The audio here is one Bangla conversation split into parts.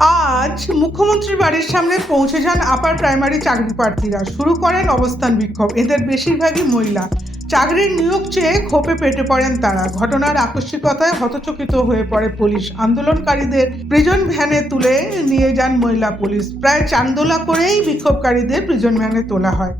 আজ মুখ্যমন্ত্রীর বাড়ির সামনে পৌঁছে যান আপার প্রাইমারি চাকরি প্রার্থীরা। শুরু করেন অবস্থান বিক্ষোভ। এদের বেশিরভাগই মহিলা। চাকরির নিয়োগ চেয়ে ক্ষোভে পেটে পড়েন তারা ঘটনার আকস্মিকতায় হতচকিত হয়ে পড়ে পুলিশ আন্দোলনকারীদের প্রিজন ভ্যানে তুলে নিয়ে যান মহিলা পুলিশ প্রায় চান্দোলা করেই বিক্ষোভকারীদের প্রিজন ভ্যানে তোলা হয়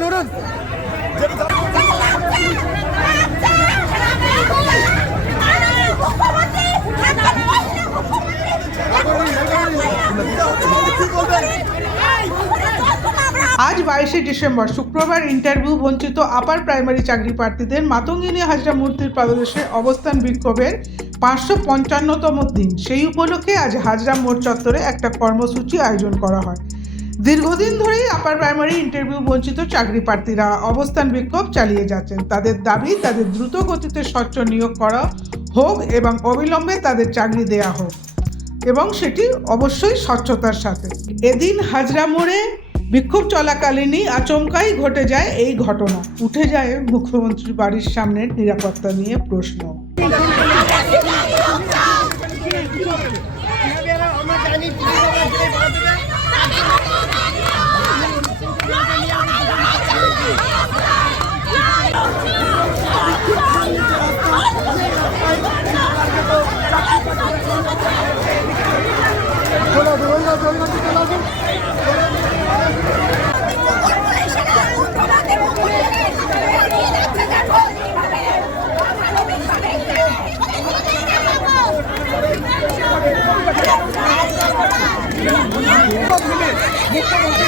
চলুন উঠুন আজ বাইশে ডিসেম্বর, শুক্রবার ইন্টারভিউ বঞ্চিত আপার প্রাইমারি চাকরি প্রার্থীদের মাতঙ্গিনী হাজরা মূর্তির পাদদেশে অবস্থান বিক্ষোভের পাঁচশো পঞ্চান্নতম দিন। সেই উপলক্ষে আজ হাজরা মোড় চত্বরে একটা কর্মসূচি আয়োজন করা হয়। দীর্ঘদিন ধরেই আপার প্রাইমারি ইন্টারভিউ বঞ্চিত চাকরি প্রার্থীরা অবস্থান বিক্ষোভ চালিয়ে যাচ্ছেন। তাদের দাবি, তাদের দ্রুত গতিতে স্বচ্ছ নিয়োগ করা হোক এবং অবিলম্বে তাদের চাকরি দেয়া হোক এবং সেটি অবশ্যই স্বচ্ছতার সাথে। এদিন হাজরা মোড়ে বিক্ষোভ চলাকালীনই আচমকাই ঘটে যায় এই ঘটনা। উঠে যায় মুখ্যমন্ত্রীর বাড়ির সামনের নিরাপত্তা নিয়ে প্রশ্ন। চলো